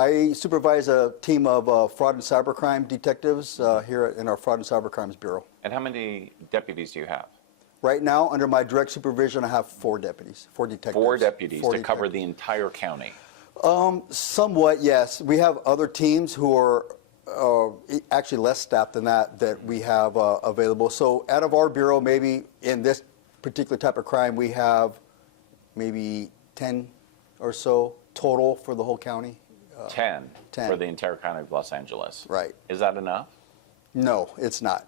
I supervise a team of fraud and cybercrime detectives here in our Fraud and Cybercrimes Bureau. And how many deputies do you have? Right now, under my direct supervision, I have 4 deputies, 4 detectives. 4 deputies Four to cover detectives. the entire county. Somewhat, yes. We have other teams who are actually less staffed than that we have available. So out of our bureau, maybe in this particular type of crime, we have maybe 10 or so total for the whole county. 10 10 for the entire county of Los Angeles. Right. Is that enough? No, it's not.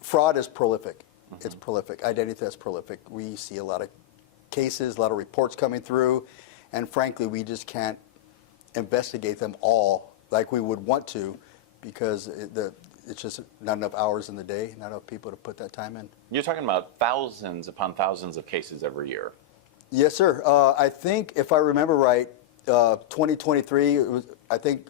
Fraud is prolific. It's prolific. Identity theft is prolific. We see a lot of cases, a lot of reports coming through, and frankly, we just can't investigate them all like we would want to because it's just not enough hours in the day, not enough people to put that time in. You're talking about thousands upon thousands of cases every year. Yes, sir. I think, if I remember right, 2023, I think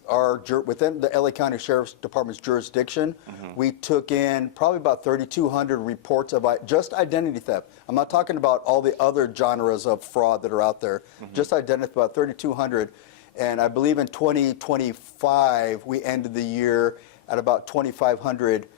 within the LA County Sheriff's Department's jurisdiction, we took in probably about 3,200 reports of just identity theft. I'm not talking about all the other genres of fraud that are out there, just identity theft, about 3,200. And I believe in 2025, we ended the year at about 2,500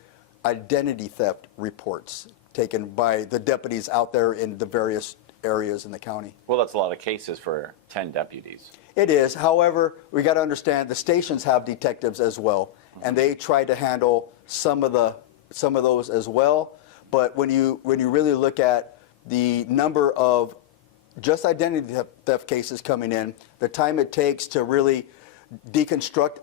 identity theft reports taken by the deputies out there in the various areas in the county. Well, that's a lot of cases for 10 deputies. It is. However, we got to understand the stations have detectives as well, and they try to handle some of those as well. But when you really look at the number of just identity theft cases coming in, the time it takes to really deconstruct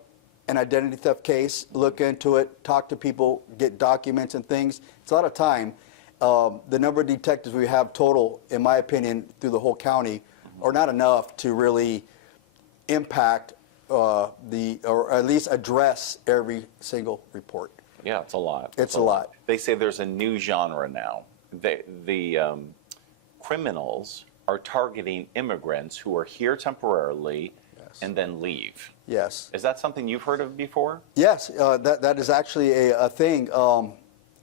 an identity theft case, look into it, talk to people, get documents and things, it's a lot of time. The number of detectives we have total, in my opinion, through the whole county are not enough to really impact or at least address every single report. Yeah, it's a lot. It's a lot. They say there's a new genre now. The criminals are targeting immigrants who are here temporarily and then leave. Yes. Is that something you've heard of before? Yes, that is actually a thing.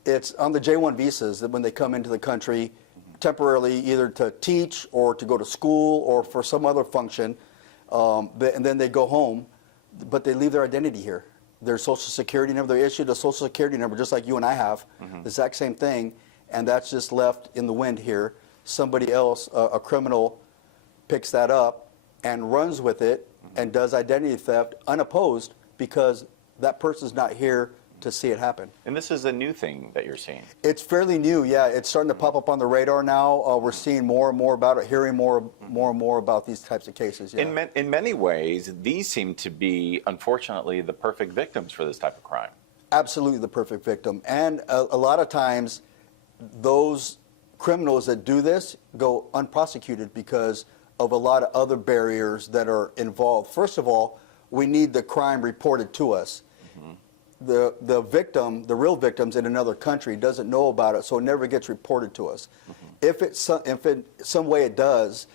It's on the J-1 visas that when they come into the country temporarily, either to teach or to go to school or for some other function, and then they go home, but they leave their identity here. Their social security number, they're issued a social security number just like you and I have, the exact same thing, and that's just left in the wind here. Somebody else, a criminal, picks that up and runs with it and does identity theft unopposed because that person's not here to see it happen. And this is a new thing that you're seeing. It's fairly new, yeah. It's starting to pop up on the radar now. We're seeing more and more about it, hearing more and more about these types of cases. Yeah. In many ways, these seem to be, unfortunately, the perfect victims for this type of crime. Absolutely the perfect victim. And a lot of times, those criminals that do this go unprosecuted because of a lot of other barriers that are involved. First of all, we need the crime reported to us. The victim, the real victims in another country doesn't know about it, so it never gets reported to us. If in some way it does,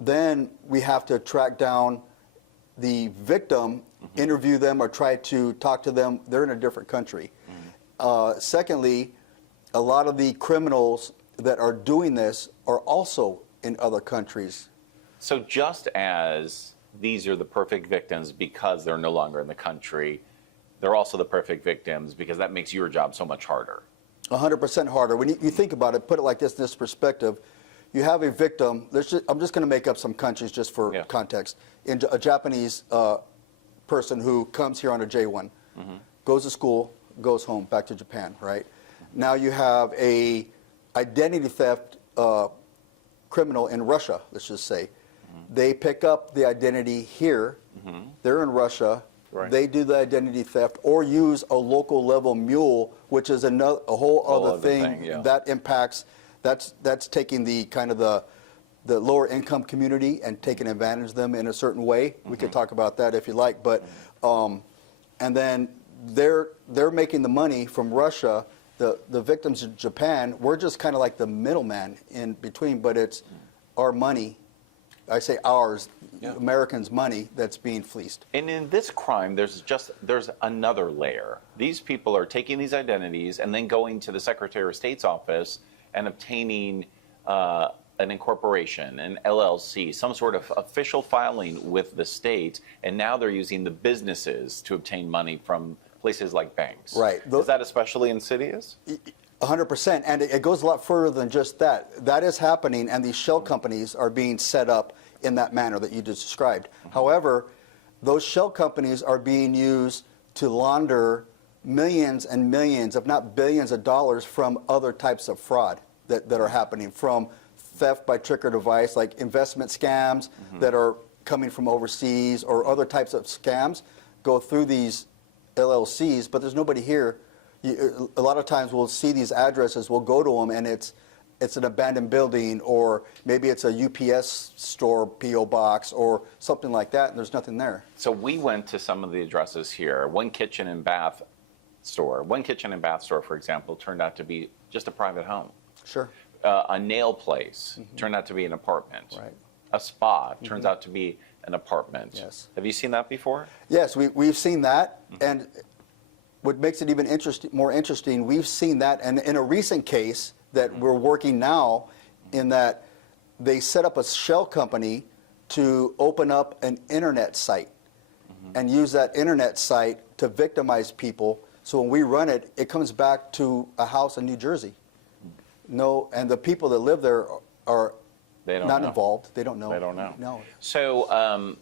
then we have to track down the victim, interview them, or try to talk to them. They're in a different country. Secondly, a lot of the criminals that are doing this are also in other countries. So just as these are the perfect victims because they're no longer in the country, they're also the perfect victims because that makes your job so much harder. 100% harder. When you think about it, put it like this perspective, you have a victim, I'm just going to make up some countries just for context. A Japanese person who comes here on a J-1, goes to school, goes home, back to Japan, right? Now you have a identity theft criminal in Russia, let's just say. They pick up the identity here, they're in Russia, they do the identity theft or use a local level mule, which is a whole other thing that impacts, that's taking the kind of the lower income community and taking advantage of them in a certain way. We could talk about that if you like, but, and then they're making the money from Russia. The victims in Japan, we're just kind of like the middleman in between, but it's our money. I say ours, Americans' money that's being fleeced. And in this crime, there's another layer. These people are taking these identities and then going to the Secretary of State's office and obtaining an incorporation, an LLC, some sort of official filing with the state, and now they're using the businesses to obtain money from places like banks. Right. Is that especially insidious? 100%, and it goes a lot further than just that. That is happening, and these shell companies are being set up in that manner that you just described. However, those shell companies are being used to launder millions and millions, if not billions of dollars from other types of fraud that are happening, from theft by trick or device, like investment scams that are coming from overseas, or other types of scams go through these LLCs, but there's nobody here. A lot of times we'll see these addresses, we'll go to them, and it's an abandoned building, or maybe it's a UPS store P.O. box or something like that, and there's nothing there. So we went to some of the addresses here. One kitchen and bath store, for example, turned out to be just a private home. Sure. A nail place turned out to be an apartment. Right. A spa turns out to be an apartment. Yes. Have you seen that before? Yes, we've seen that, and what makes it even more interesting, we've seen that, and in a recent case that we're working now, in that they set up a shell company to open up an internet site and use that internet site to victimize people. So when we run it, it comes back to a house in New Jersey. No, and the people that live there are not involved. They don't know. They don't know. No. So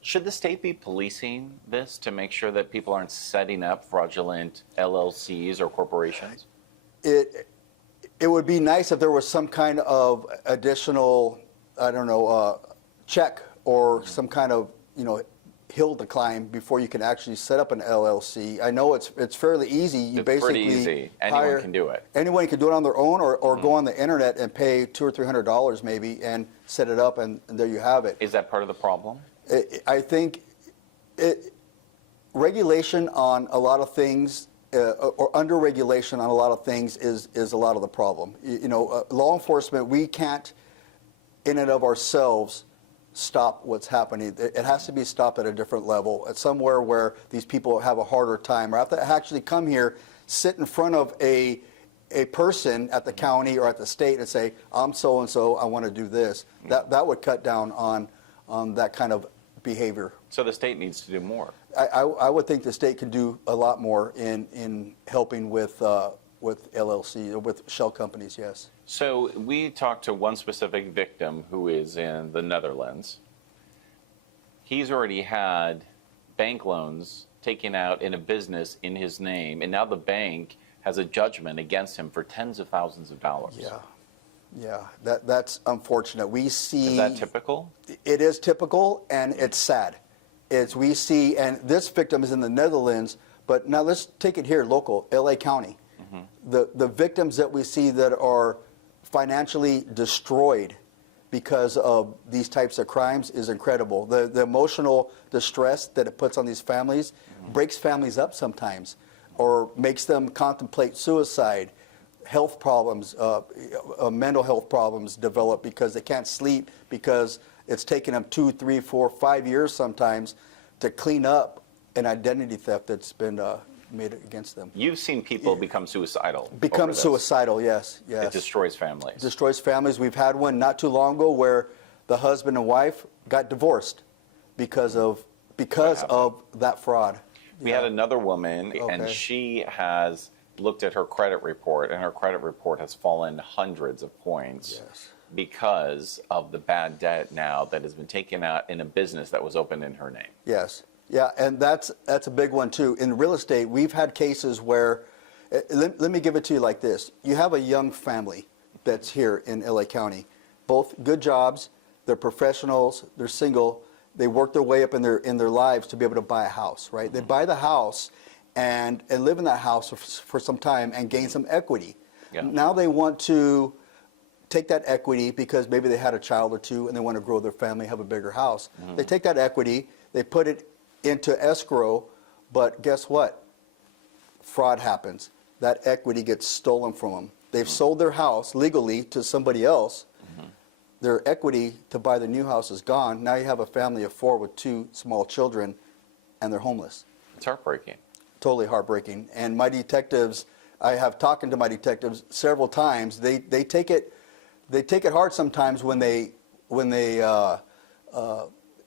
should the state be policing this to make sure that people aren't setting up fraudulent LLCs or corporations? It would be nice if there was some kind of additional, I don't know, check or some kind of, hill to climb before you can actually set up an LLC. I know it's fairly easy. You It's basically pretty easy. Anyone can do it. Anyone can do it on their own, or go on the internet and pay $200 or $300 maybe and set it up, and there you have it. Is that part of the problem? I think regulation on a lot of things, or under regulation on a lot of things, is a lot of the problem. Law enforcement, we can't in and of ourselves stop what's happening. It has to be stopped at a different level, at somewhere where these people have a harder time, or have to actually come here, sit in front of a person at the county or at the state and say, I'm so-and-so, I want to do this. That would cut down on that kind of behavior. So the state needs to do more. I would think the state could do a lot more in helping with LLC, or with shell companies, yes. So we talked to one specific victim who is in the Netherlands. He's already had bank loans taken out in a business in his name, and now the bank has a judgment against him for tens of thousands of dollars. Yeah, that's unfortunate. We see. Is that typical? It is typical, and it's sad. We see, and this victim is in the Netherlands, but now let's take it here, local, LA County. The victims that we see that are financially destroyed because of these types of crimes is incredible. The emotional distress that it puts on these families breaks families up sometimes, or makes them contemplate suicide. Health problems, mental health problems develop because they can't sleep, because it's taken them 2, 3, 4, 5 years sometimes to clean up an identity theft that's been made against them. You've seen people become suicidal. Become suicidal, yes. It destroys families. Destroys families. We've had one not too long ago where the husband and wife got divorced because of that fraud. We had another woman, and she has looked at her credit report, and her credit report has fallen hundreds of points because of the bad debt now that has been taken out in a business that was opened in her name. Yes. Yeah, and that's a big one too. In real estate, we've had cases where, let me give it to you like this. You have a young family that's here in LA County, both good jobs, they're professionals, they're single, they work their way up in their lives to be able to buy a house, right? They buy the house and live in that house for some time and gain some equity. Now they want to take that equity because maybe they had a child or two and they want to grow their family, have a bigger house. They take that equity, they put it into escrow, but guess what? Fraud happens. That equity gets stolen from them. They've sold their house legally to somebody else. Their equity to buy the new house is gone. Now you have a family of 4 with 2 small children, and they're homeless. It's heartbreaking. Totally heartbreaking. And my detectives, I have talked to my detectives several times. They take it they take it hard sometimes when they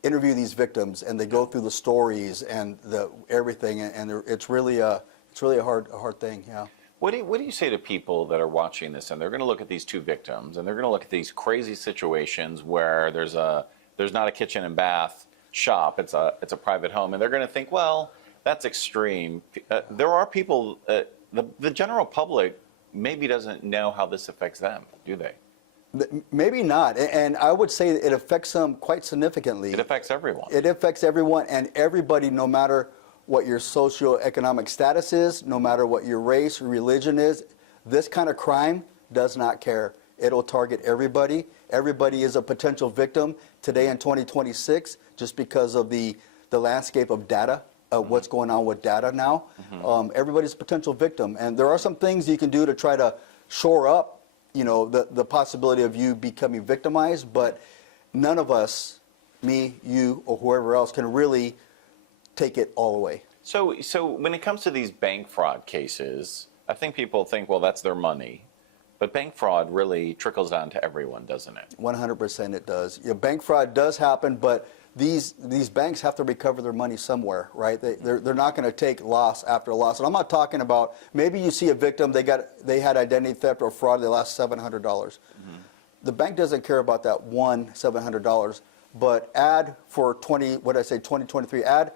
interview these victims and they go through the stories and everything, and it's really a hard thing. Yeah. What do you say to people that are watching this and they're going to look at these two victims and they're going to look at these crazy situations where there's not a kitchen and bath shop, it's a private home, and they're going to think, well, that's extreme. There are people, the general public maybe doesn't know how this affects them, do they? Maybe not, and I would say it affects them quite significantly. It affects everyone. It affects everyone, and everybody, no matter what your socioeconomic status is, no matter what your race or religion is. This kind of crime does not care. It'll target everybody. Everybody is a potential victim today in 2026 just because of the landscape of data, what's going on with data now. Everybody's a potential victim, and there are some things you can do to try to shore up, the possibility of you becoming victimized, but none of us, me, you, or whoever else, can really take it all away. So when it comes to these bank fraud cases, I think people think, well, that's their money. But bank fraud really trickles down to everyone, doesn't it? 100% it does. Bank fraud does happen, but these banks have to recover their money somewhere, right? They're not going to take loss after loss. And I'm not talking about, maybe you see a victim, they had identity theft or fraud, they lost $700. The bank doesn't care about that $700, but add for 2023, add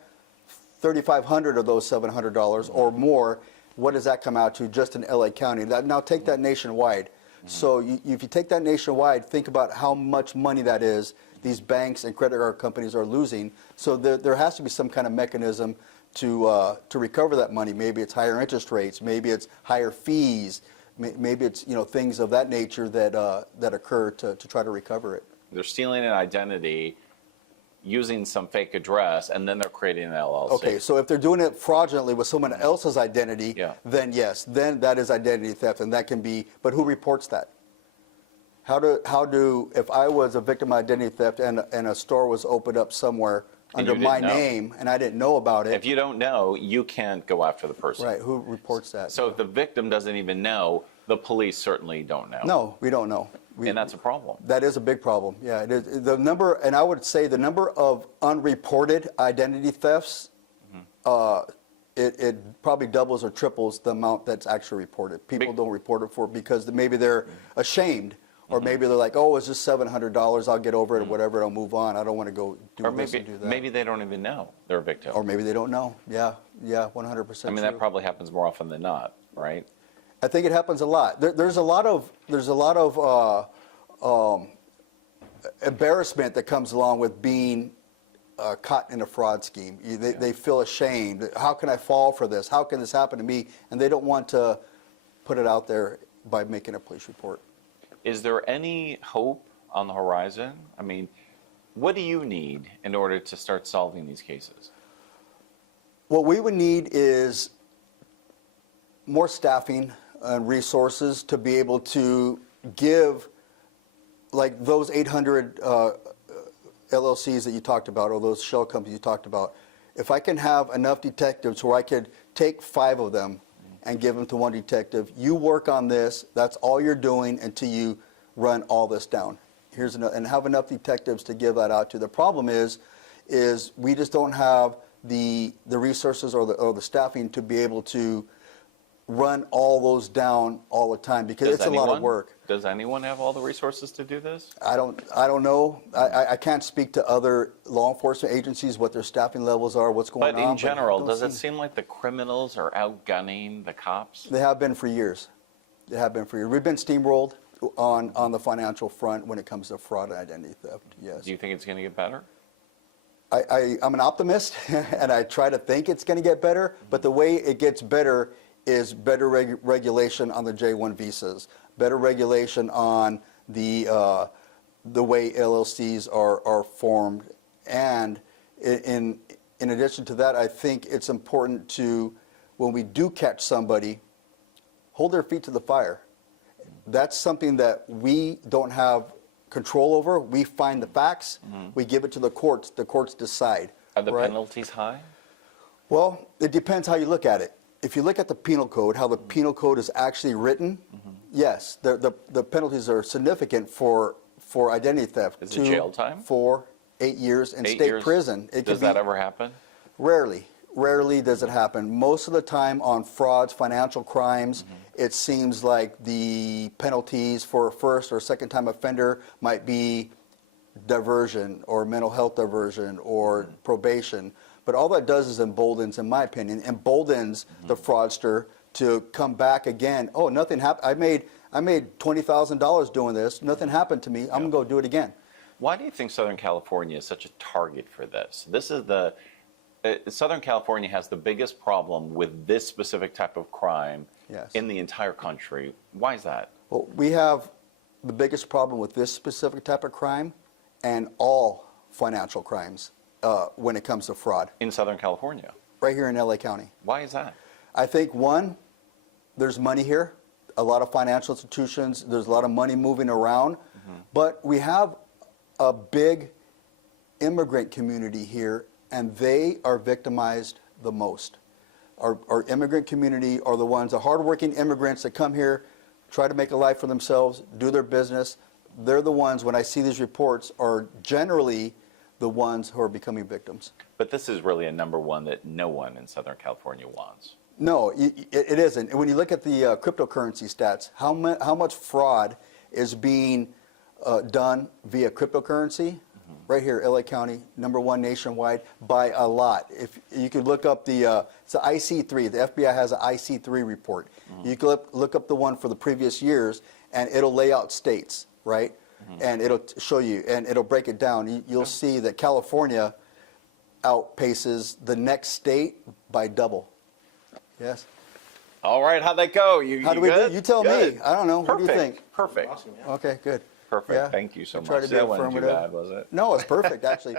3,500 of those $700 or more. What does that come out to just in LA County? Now take that nationwide. So if you take that nationwide, think about how much money that is these banks and credit card companies are losing. So there has to be some kind of mechanism to recover that money. Maybe it's higher interest rates. Maybe it's higher fees. Maybe it's things of that nature that occur to try to recover it. They're stealing an identity, using some fake address, and then they're creating an LLC. Okay, so if they're doing it fraudulently with someone else's identity, then yes, then that is identity theft, and that can be, but who reports that? How do if I was a victim of identity theft and a store was opened up somewhere under my name and I didn't know about it? If you don't know, you can't go after the person. Right, who reports that? So if the victim doesn't even know, the police certainly don't know. No, we don't know. And that's a problem. That is a big problem. Yeah, it is. The number, and I would say the number of unreported identity thefts, it probably doubles or triples the amount that's actually reported. People don't report it because maybe they're ashamed, or maybe they're like, oh, it's just $700, I'll get over it, or whatever, I'll move on. I don't want to go do this and do that. Maybe they don't even know they're a victim. Or maybe they don't know. Yeah, 100%. I mean, that probably happens more often than not, right? I think it happens a lot. There's a lot of embarrassment that comes along with being caught in a fraud scheme. They feel ashamed. How can I fall for this? How can this happen to me? And they don't want to put it out there by making a police report. Is there any hope on the horizon? I mean, what do you need in order to start solving these cases? What we would need is more staffing and resources to be able to give, like those 800 LLCs that you talked about, or those shell companies you talked about. If I can have enough detectives where I could take 5 of them and give them to one detective, you work on this, that's all you're doing until you run all this down. And have enough detectives to give that out to. The problem is we just don't have the resources or the staffing to be able to run all those down all the time, because it's a lot of work. Does anyone have all the resources to do this? I don't know. I can't speak to other law enforcement agencies, what their staffing levels are, what's going on. But in general, does it seem like the criminals are outgunning the cops? They have been for years. They have been for years. We've been steamrolled on the financial front when it comes to fraud and identity theft, yes. Do you think it's going to get better? I'm an optimist, and I try to think it's going to get better, but the way it gets better is better regulation on the J-1 visas, better regulation on the way LLCs are formed, and in addition to that, I think it's important to, when we do catch somebody, hold their feet to the fire. That's something that we don't have control over. We find the facts, we give it to the courts decide. Are the penalties high? Well, it depends how you look at it. if you look at the penal code, how the penal code is actually written, yes, the penalties are significant for identity theft. Is it jail time? 4, 8 years in 8 state years? prison. Does that ever happen? Rarely does it happen. Most of the time on frauds, financial crimes, it seems like the penalties for a first or second time offender might be diversion or mental health diversion or probation. But all that does is emboldens, in my opinion, the fraudster to come back again. Oh, nothing happened. I made $20,000 doing this. Nothing happened to me. I'm going to go do it again. Why do you think Southern California is such a target for this? This is Southern California has the biggest problem with this specific type of crime in the entire country. Why is that? Well, we have the biggest problem with this specific type of crime and all financial crimes when it comes to fraud. In Southern California? Right here in LA County. Why is that? I think, one, there's money here. A lot of financial institutions, there's a lot of money moving around. But we have a big immigrant community here, and they are victimized the most. Our immigrant community are the ones, the hardworking immigrants that come here, try to make a life for themselves, do their business. They're the ones, when I see these reports, are generally the ones who are becoming victims. But this is really a number one that no one in Southern California wants. No, it isn't. When you look at the cryptocurrency stats, how much fraud is being done via cryptocurrency? Right here, LA County, number one nationwide by a lot. If you could look up it's the IC3, the FBI has an IC3 report. You could look up the one for the previous years, and it'll lay out states, right? And it'll show you, and it'll break it down. You'll see that California outpaces the next state by double. Yes. All right, how'd that go? How do we do? You tell me. I don't know. Perfect. What do you think? Perfect. Awesome, yeah. Okay, good. Perfect. Yeah. Thank you so much. Try to be That wasn't too affirmative. bad, was it? No, it's perfect, actually.